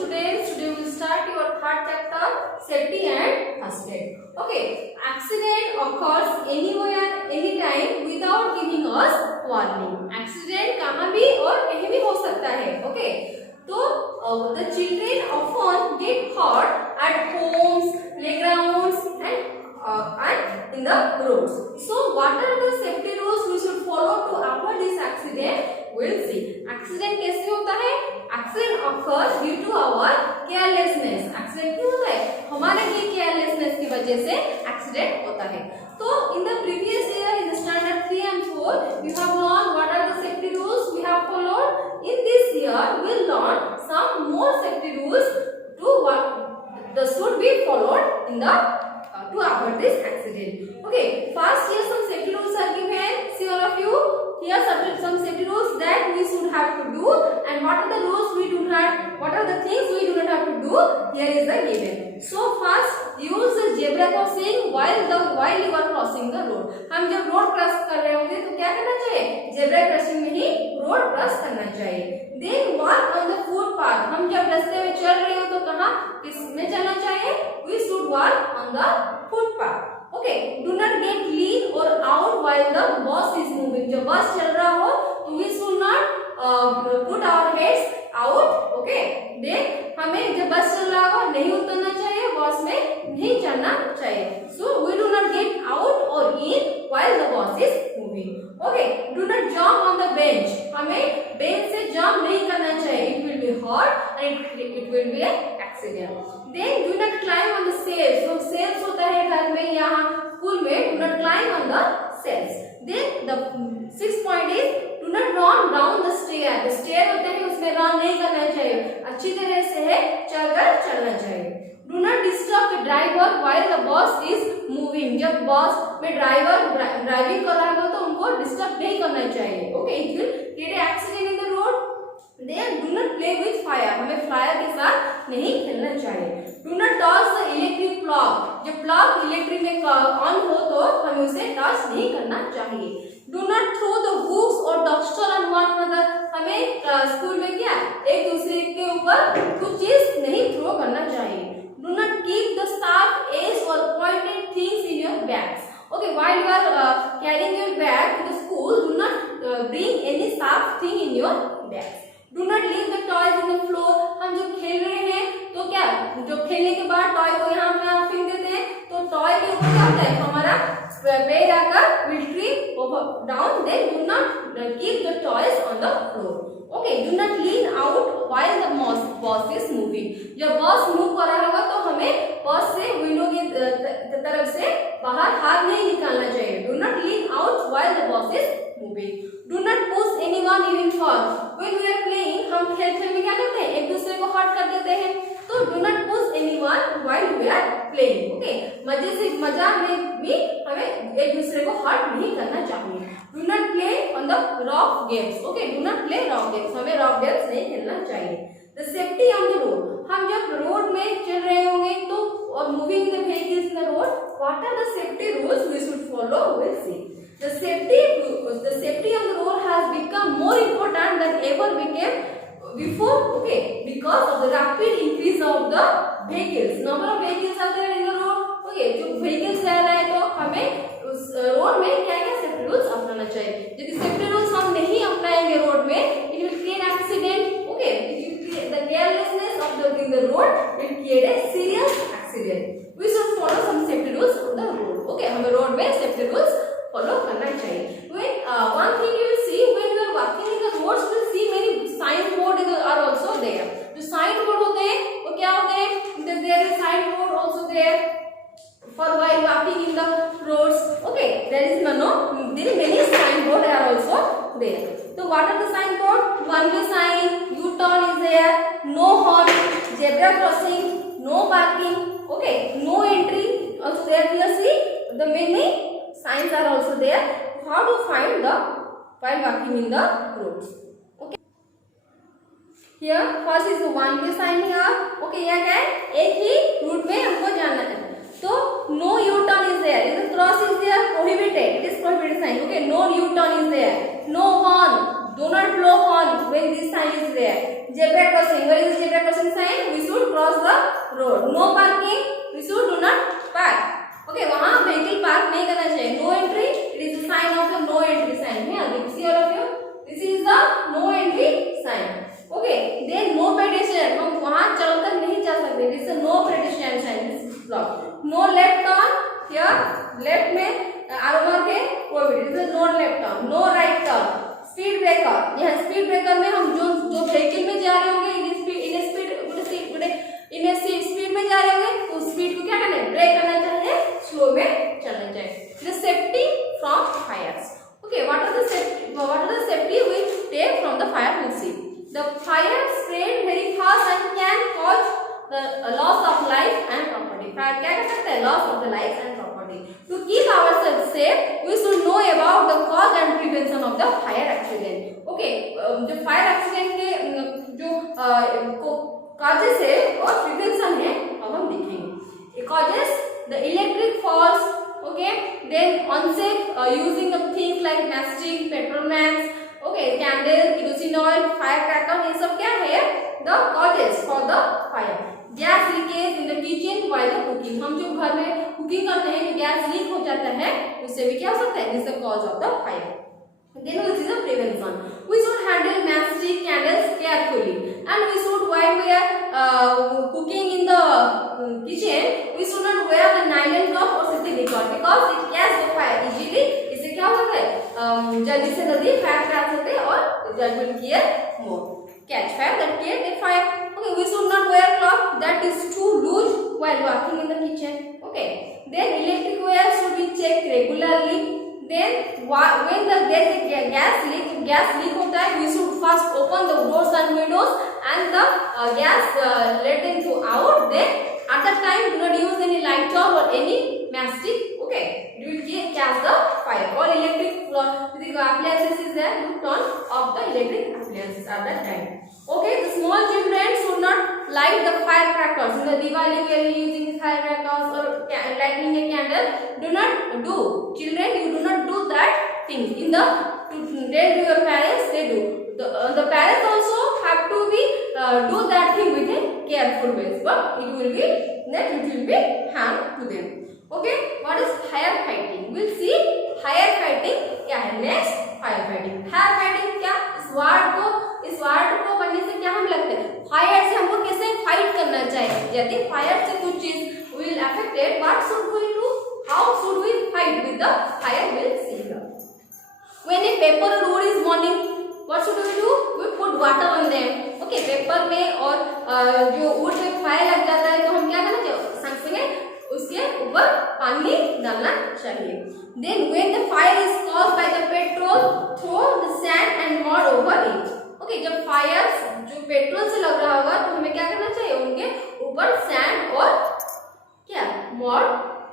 students, today we will start your third chapter, safety and first aid. Okay, accident occurs anywhere, anytime without giving us warning. Accident कहाँ भी और कहीं भी हो सकता है. Okay, तो the children often get hurt at homes, playgrounds and in the roads. So what are the safety rules we should follow to avoid this accident? We'll see. Accident कैसे होता है? Accident occurs due to our carelessness. Accident क्यों होता है? हमारे ही carelessness की वजह से accident होता है. तो in the previous year in the standard 3 and 4 we have learned what are the safety rules we have followed. In this year we will learn some more safety rules to what the should be followed in the to avoid this accident. Okay, first here some safety rules are given. See all of you. Here some safety rules that we should have to do, and what are the rules we do not, what are the things we do not have to do. Here is the given. So first use the zebra crossing while you are crossing the road. हम जब road cross कर रहे होंगे तो क्या करना चाहिए? zebra crossing में ही road cross करना चाहिए. Then walk on the footpath. हम जब रास्ते में चल रहे हो तो कहाँ किसमें चलना चाहिए? We should walk on the footpath. Okay, do not get lean or out while the bus is moving. जब बस चल रहा हो तो we should not put our heads out. Okay, then हमें जब बस चल रहा हो नहीं उतरना चाहिए, बस में नहीं चढ़ना चाहिए. So we do not get out or in while the bus is moving. Okay, do not jump on the bench. हमें bench से jump नहीं करना चाहिए. It will be hurt and it will be an accident. Then do not climb on the shelves. So shelves होता है घर में या स्कूल में. Do not climb on the shelves. Then the sixth point is do not run down the stair. The stair होते हैं उसमें run नहीं करना चाहिए. अच्छी तरह से है चलकर चलना चाहिए. Do not disturb the driver while the bus is moving. जब बस में ड्राइवर ड्राइविंग कर रहा हो तो उनको डिस्टर्ब नहीं करना चाहिए. Okay, it will create an accident in the road. Then do not play with fire. हमें फायर के साथ नहीं खेलना चाहिए. Do not touch the electric plug. जब प्लग इलेक्ट्रिक में ऑन हो तो हमें उसे टच नहीं करना चाहिए. Do not throw the books or duster on one another. हमें स्कूल में क्या एक दूसरे के ऊपर कुछ चीज नहीं थ्रो करना चाहिए. Do not keep the sharp edge or pointed things in your bags. Okay, while you are carrying your bag to the school, do not bring any sharp thing in your bags. Do not leave the toys on the floor. हम जब खेल रहे हैं तो क्या जो खेलने के बाद टॉय को यहाँ फेंक देते हैं तो टॉय के ऊपर क्या होता है हमारा पैर आकर will trip over down. Then do not keep the toys on the floor. Okay, do not lean out while the bus is moving. जब बस मूव कर रहा होगा तो हमें बस से विंडो की तरफ से बाहर हाथ नहीं निकालना चाहिए. Do not lean out while the bus is moving. Do not push anyone even fall. When we are playing, हम खेल में क्या करते हैं एक दूसरे को हर्ट कर देते हैं. तो do not push anyone while we are playing. Okay, मजा में भी हमें एक दूसरे को हर्ट नहीं करना चाहिए. Do not play on the rough games. Okay, do not play rough games. हमें rough games नहीं खेलना चाहिए. The safety on the road. हम जब रोड में चल रहे होंगे तो और moving the vehicles in the road, what are the safety rules we should follow? We'll see. The safety on the road has become more important than ever became before. Okay, because of the rapid increase of the vehicles. Number of vehicles are there in the road. Okay, जो vehicles जा रहा है तो हमें उस road में क्या क्या सेफ्टी रूल्स अपनाना चाहिए. यदि सेफ्टी रूल्स हम नहीं अपनाएंगे रोड में, it will create accident. Okay, the carelessness of the road will create a serious accident. We should follow some safety rules on the road. Okay, हमें रोड में safety rules follow करना चाहिए. When one thing you will see when you are walking in the roads, you will see many sign boards are also there. जो sign board होते हैं वो क्या होते हैं? There is sign board also there for while walking in the roads. Okay, there is many sign board are also there. So what are the sign board? One-way sign, U-turn is there, no horn, zebra crossing, no parking. Okay, no entry also there. Here see the many signs are also there. How to find the while walking in the roads? Okay. Here first is the one-way sign here. Okay, यह क्या है? एक ही root में हमको जाना है. तो no U-turn is there. Is the cross is there? Prohibited. It is prohibited sign. Okay, no U-turn is there. No horn. Do not blow horn when this sign is there. Zebra crossing. Where is zebra crossing sign? We left में arrow mark है prohibited, this is no left turn, no right turn. Speed breaker, यह speed breaker में हम जो vehicle में जा रहे होंगे इन स्पीड में जा रहे होंगे तो स्पीड को क्या करना है, ब्रेक करना चाहिए, स्लो में चलना चाहिए। The safety from fires, okay, what are the safety we take from the fire? We'll see. The fire spread very fast and can cause the loss of life and property. Fire क्या कर सकता है, loss of the life and property. To keep ourselves safe, we should know about the cause and prevention of the fire accident. Okay, जो fire accident के जो causes है और prevention है अब हम देखेंगे। Causes, the electric falls, okay, then unsafe using of things like matchstick, petrol lamps, okay, candle, kerosene oil, firecracker, ये सब क्या है, the causes for the fire. Gas leakage in the kitchen while the cooking, हम जो घर में cooking करते हैं गैस लीक हो जाता है उससे भी क्या हो सकता है, this is the cause of the fire. Then we see the prevention. We should handle matchstick, candles carefully, and we should while we are cooking in the kitchen, we should not wear the nylon cloth or synthetic cloth because it catches the fire easily. इससे क्या होता है, जल्दी से जल्दी fire crash होते हैं और that will care more, catch fire, that create a fire. Okay, we should not wear cloth that is too loose while working in the kitchen. Okay, then electric wire should be checked regularly. Then when the gas leak होता है, we should first open the doors and windows and the gas let them go out. Then at that time do not use any light bulb or any matchstick. Okay, it will catch the fire. All electric appliances is there, you turn off the electric appliances at that time. Okay, the small children should not light the firecrackers. In the Diwali we are using firecrackers or lighting a candle. Do not do, children, you do not do that thing. In the they do your parents, they do. The parents also have to be do that thing with a careful way, but it will be harm to them. Okay, what is firefighting? We'll see firefighting क्या है next. firefighting क्या, इस word को पढ़ने से क्या हम लगते हैं, फायर से हमको कैसे फाइट करना चाहिए, यदि फायर से कुछ चीज will affected, what should we do, how should we fight with the fire? We'll see here. When a paper or wood is burning, what should we do? We put water on them. Okay, paper में और जो would में fire लग जाता है तो हम क्या करना चाहिए, संग उसके ऊपर पानी डालना चाहिए. Then when the fire is caused by the petrol, throw the sand and mud over it. Okay, जब फायर जो पेट्रोल से लग रहा होगा तो हमें क्या करना चाहिए, उनके ऊपर सैंड और क्या मड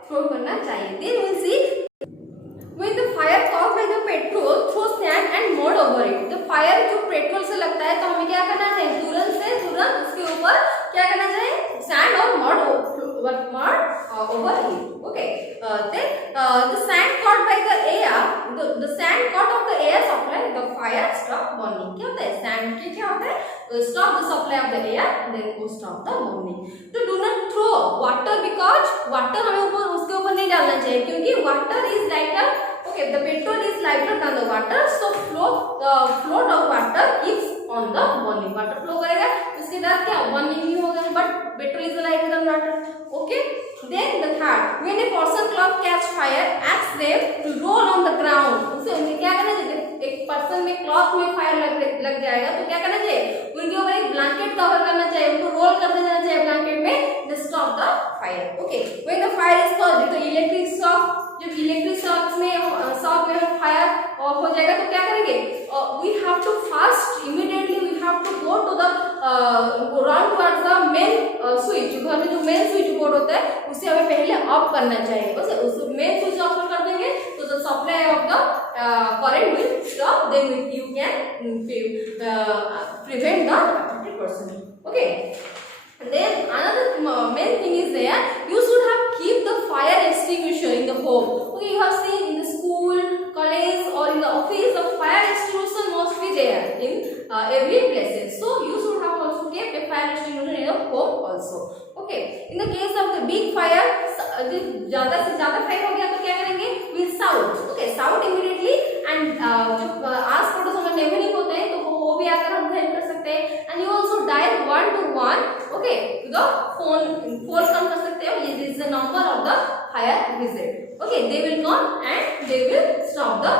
थ्रो करना चाहिए. Then we'll see when the fire caused by the petrol, throw sand and mud over it. the fire जो पेट्रोल से लगता है तो हमें क्या करना चाहिए, तुरंत उसके ऊपर क्या करना चाहिए, सैंड और mud over it. Okay, then the sand caught by the air, the sand caught of the air supply, the fire stop burning. क्या होता है, sand के क्या होता है, stop the supply of the air, then वो stop the burning. तो do not throw water because water हमें ऊपर उसके ऊपर नहीं डालना चाहिए क्योंकि water is lighter. Okay, the petrol is lighter than the water, so float of water keeps on the burning. water flow करेगा उसके बाद क्या burning नहीं होगा, but petrol is lighter than water. Okay, then the third, when a person cloth catch fire, ask them to roll on the ground. उससे उन्हें क्या करना चाहिए, एक पर्सन में क्लॉथ में फायर लग जाएगा तो क्या करना चाहिए, उनके ऊपर एक ब्लैंकेट कवर करना चाहिए, उनको रोल कर देना चाहिए ब्लैंकेट में, to stop the fire. Okay, when the fire is caused, तो इलेक्ट्रिक शॉक, जब इलेक्ट्रिक शॉक में फायर हो जाएगा तो क्या करेंगे, we have to first immediately we have to go to the run towards the main switch. घर में जो मेन स्विच बोर्ड होता है उसे हमें पहले ऑफ करना चाहिए. उस मेन स्विच ऑफ कर देंगे तो the supply of the current will stop, then you can prevent the affected person. Okay, then another main thing is there, you should have keep the fire extinguisher in the home. Okay, you have seen in the school, college or in the office the fire extinguisher must be there in every places, so you should have also kept a fire extinguisher in your home also. Okay, in the case of the big fire, ज़्यादा से ज़्यादा fire हो गया तो क्या करेंगे, we'll shout. Okay, shout immediately and जो आस पड़ोस में नेबरिंग होते हैं तो वो भी आकर हम हेल्प कर सकते हैं. and you also dial 121. Okay, the phone call कर सकते हो, this is the number of the fire visit. Okay, they will come and they will stop the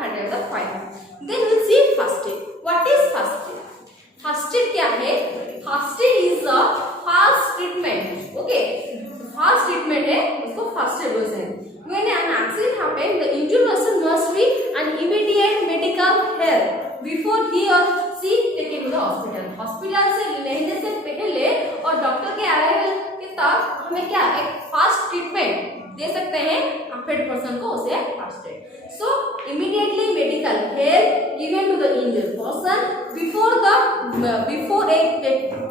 handle the fire. Then we'll see first aid. What is first aid? First aid क्या है? First aid is a fast treatment. Okay, fast treatment है उसको first aid बोलते हैं. When an accident happens, the injured person must be an immediate medical help before he or she taken to the hospital. Hospital से लेने से पहले और doctor के अराइवल के तक हमें क्या एक फास्ट ट्रीटमेंट दे सकते हैं अफेक्ट पर्सन को, उसे first aid. So immediately medical help given to the injured person before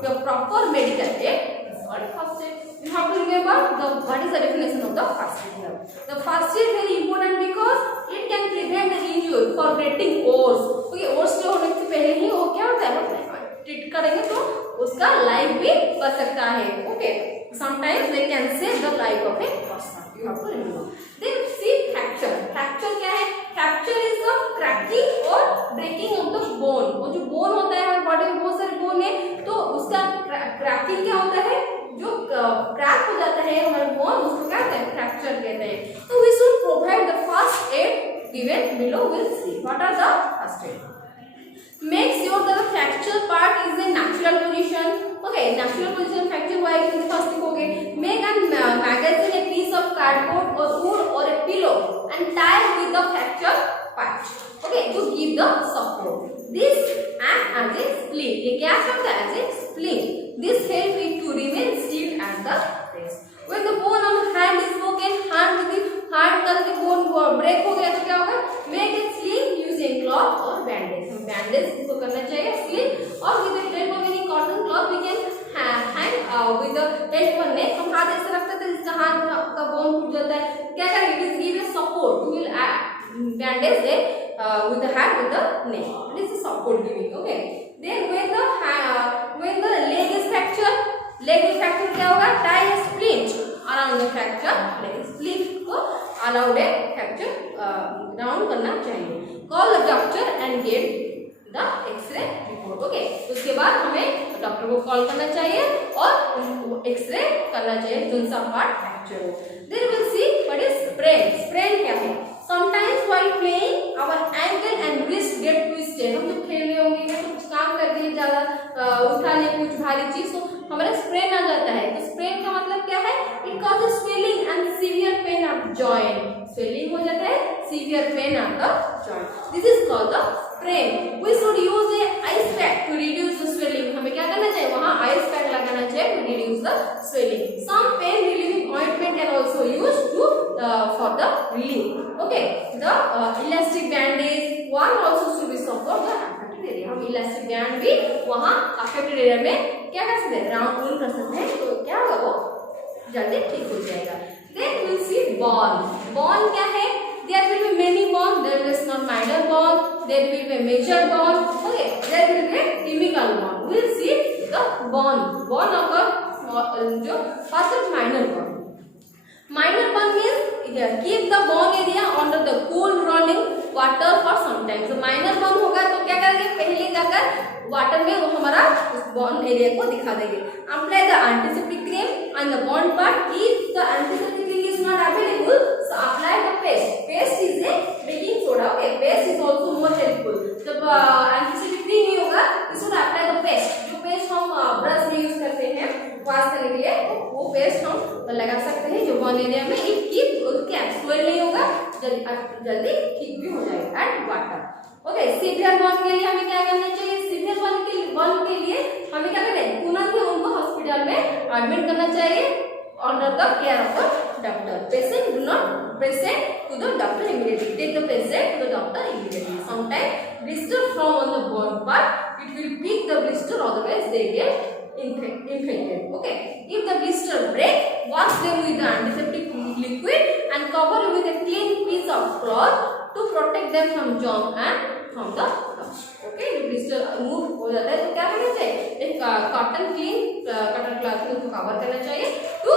a proper medical aid is called first aid. You have to remember what is the definition of the first aid here. The first aid is very important because it can prevent the injury for getting worse. Okay, worse जो होने से पहले ही वो क्या होता है, treat करेंगे तो उसका लाइफ भी बच सकता है. Okay, sometimes they can save the life of a person. You have to remember. Then see fracture. Fracture क्या है? Fracture is the cracking or breaking of the bone. वो जो bone होता है हमारे बॉडी में बहुत सारे bone है, तो उसका cracking क्या होता है? जो क्रैक हो जाता है हमारे बोन, उसको क्या कहते हैं? फ्रैक्चर कहते हैं. तो we should provide the first aid given below. We'll see what are the first aid. Make sure that the fracture part is in natural position. Okay, natural position fracture हुआ है कि first लिखोगे. Make a magazine a piece of cardboard or wood or a pillow and tie with the fracture patch. Okay, to give the support. This act as a splint. ये क्या करता है? As a splint. This helps it to remain still at the place. When the bone on the hand is broken, hand का the bone break हो गया तो क्या होगा? Make a sling using cloth or bandage. हम bandage इसको करना चाहिए sling, और with the help of any cotton cloth we can hang with the help of neck. हम हाथ ऐसे रखते थे जिसका हाथ का bone टूट जाता है, क्या करेंगे? It is give a support. We will bandage it with the hand with the neck. It is a support giving. Okay. Then when the leg is fractured, क्या होगा? Tie a splint around the fracture leg. Splint को around a fracture round करना चाहिए. Call the doctor and get the X-ray report. Okay. उसके बाद हमें doctor को call करना चाहिए और एक्सरे करना चाहिए जो सा पार्ट फ्रैक्चर हो. Then we'll see what is sprain. Sprain क्या है? Sometimes while playing our ankle and wrist get twisted. हम जब खेल रहे होंगे या कुछ काम करते हैं ज़्यादा उठाने कुछ भारी चीज, तो हमारा स्प्रेन आ जाता है. तो स्प्रेन का मतलब क्या है? It causes swelling and severe pain at joint. Swelling हो जाता है, severe pain at the joint. This is called the sprain. We should use a ice pack to reduce the swelling. हमें क्या करना चाहिए? वहाँ ice pack लगाना चाहिए to reduce the swelling. Some pain relieving ointment can also use to for the relief. Okay, the elastic bandage one also should be used for the affected area. हम elastic band भी वहाँ affected area में क्या कर सकते हैं? Round पुल कर सकते हैं, तो क्या होगा? वो जल्दी ठीक हो जाएगा. Then we'll see bond. Bond क्या है? There will be many bond. There is not minor bond. There will be major bond. Okay, there will be chemical bond. We'll see the bond. Bond occur जो first minor bond. Minor bond means keep the bond area under the cool running water for some time. So minor bond होगा तो क्या करेंगे? पहले जाकर water में वो हमारा उस बॉन्ड एरिया को दिखा देंगे. Apply the antiseptic cream on the bond part. If the antiseptic cream is not available, so apply the paste. Paste is a baking soda. Okay, paste is also more helpful. जब antiseptic cream नहीं होगा, we should apply the paste. जो paste हम brush में use करते हैं wash करने के लिए, वो पेस्ट हम लगा सकते हैं जो बॉन्ड एरिया में. एक कीप उसके स्वेल नहीं होगा, जल्दी ठीक भी हो जाएगा. And water. Okay, severe bond के लिए हमें क्या करना चाहिए? सीवियर बॉन्ड के लिए हमें क्या करना है? तुरंत ही उनको हॉस्पिटल में एडमिट करना चाहिए under the care of the doctor. Patient do not present to the doctor immediately. Take the patient to the doctor immediately. Sometimes blister form on the bone part. It will pick the blister, otherwise they get infected. Okay. If the blister break, wash them with the antiseptic liquid and cover with a clean piece of cloth to protect them from germ and from the dust. Okay. blister move हो जाता है तो क्या करना चाहिए? एक cotton cloth में cover करना चाहिए तो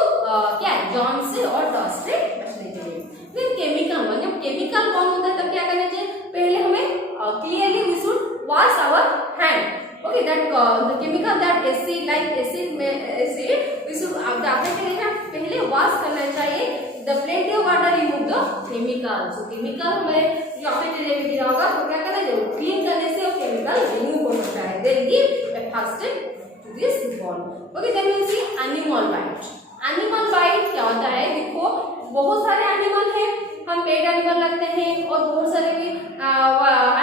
क्या जर्म से और डस्ट से बचने चाहिए. फिर केमिकल बॉन्ड. जब केमिकल बॉन्ड होता है तब क्या करना चाहिए? पहले हमें clearly we should wash our hand. Okay, that the chemical that acid like acid we should आपने पहले वॉश करना चाहिए. The plenty of water remove the chemical, so chemical हमें जो अफेक्ट एरिया में गिरा होगा तो क्या करना है, क्लीन करने से वो केमिकल रिमूव हो सकता है, then give a first aid to this body. Okay, then will see animal bite. Animal bite क्या होता है, देखो बहुत सारे एनिमल हैं, हम पेट एनिमल रखते हैं और बहुत सारे भी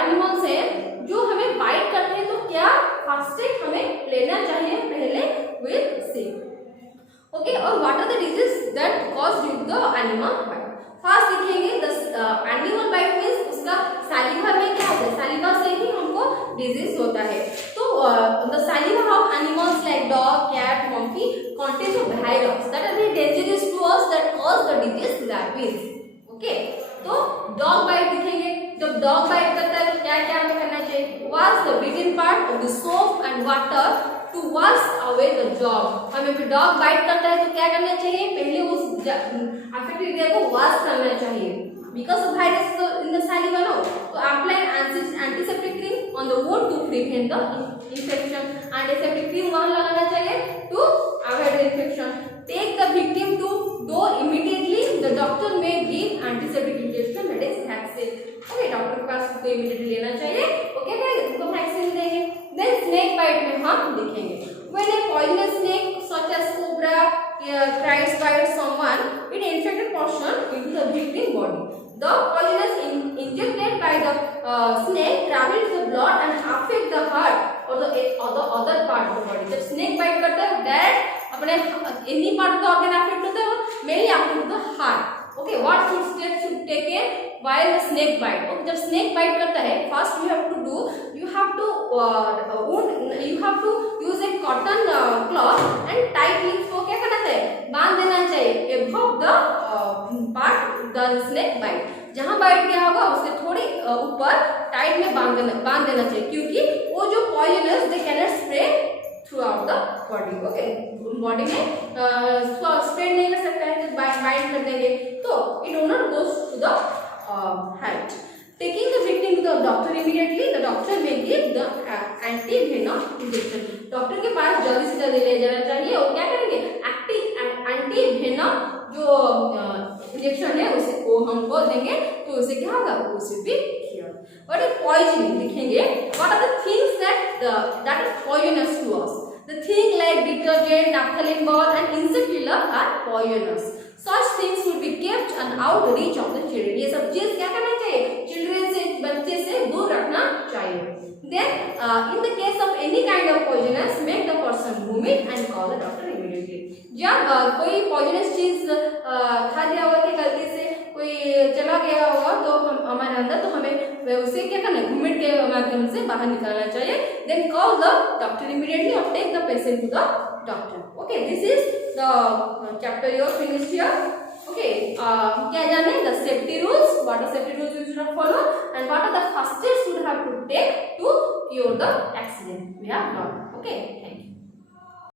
एनिमल्स हैं जो हमें बाइट करते हैं, तो क्या फर्स्ट एड हमें लेना चाहिए पहले, विल सी। ओके, और what are the disease that cause due to the animal bite. First देखेंगे द एनिमल बाइट मींस उसका सैलिवा में क्या होता है, सैलिवा से ही हमको डिजीज होता है। तो the saliva of animals like dog, cat, monkey contains of virus that are very dangerous to us that cause the disease rabies। Okay, तो डॉग बाइट दिखेंगे, जब डॉग बाइट करता है तो क्या क्या हमें करना चाहिए, wash the bitten part of the soap and water to wash away the dog. हमें भी डॉग बाइट करता है तो क्या करना चाहिए, पहले उस अफेक्टेड एरिया को वॉश करना चाहिए, because of virus in the saliva no. तो apply antiseptic cream on the wound to prevent the infection. Antiseptic cream वहां लगाना चाहिए to avoid the infection. Take the victim to door immediately, the doctor may give antiseptic injection that is vaccine. Okay, doctor के पास उसको immediately लेना चाहिए। Okay guys, उसको vaccine देंगे। देन स्नेक बाइट में हम देखेंगे, when a poisonous snake such as cobra tries to bite someone, it infected portion into the victim body. The poisonous injected by the snake travel to the blood and affect the heart or the other part of the body. जब snake bite करता है direct अपने any part of the organ affect होता है, mainly affect the heart. Okay, what should steps should taken while the snake bite? Okay, जब snake bite करता है, first you have to do, you have to use a cotton cloth and tightly इसको क्या करना चाहिए, बांध देना चाहिए above the part the snake bite। जहाँ बाइट किया होगा उसके थोड़ी ऊपर टाइट में बांध देना चाहिए, क्योंकि वो जो poisonous they can not spray throughout the body. Okay, body में स्प्रेड नहीं कर सकता है, तो बाइट कर देंगे तो it do not goes to the head. Taking the victim to the doctor immediately, the doctor may give the antivenom injection. Doctor के पास जल्दी से जल्दी ले जाना चाहिए और क्या करेंगे, एंटीवेनम जो इंजेक्शन है उसे वो हमको देंगे, तो उससे क्या होगा, उसे भी क्योर। व्हाट इज पॉइजनिंग देखेंगे, what are the things that is poisonous to us. The thing like detergent, naphthalene ball and insect killer are poisonous. Such things would be kept and out reach of the children. ये सब चीज क्या करना चाहिए, children से, बच्चे से दूर रखना चाहिए। Then in the case of any kind of poisonous, make the person vomit and call the doctor immediately. जब कोई poisonous चीज खा लिया होगा कि गलती से कोई चला गया होगा तो हम हमारे अंदर, तो हमें उसे क्या करना है, वोमिट के माध्यम से बाहर निकालना चाहिए। Then call the doctor immediately or take the patient to the doctor. Okay, this is the chapter you have finished here. Okay, क्या जाने, the safety rules, what are safety rules you should follow and what are the first steps you have to take to cure the accident we have learned. Okay, thank you.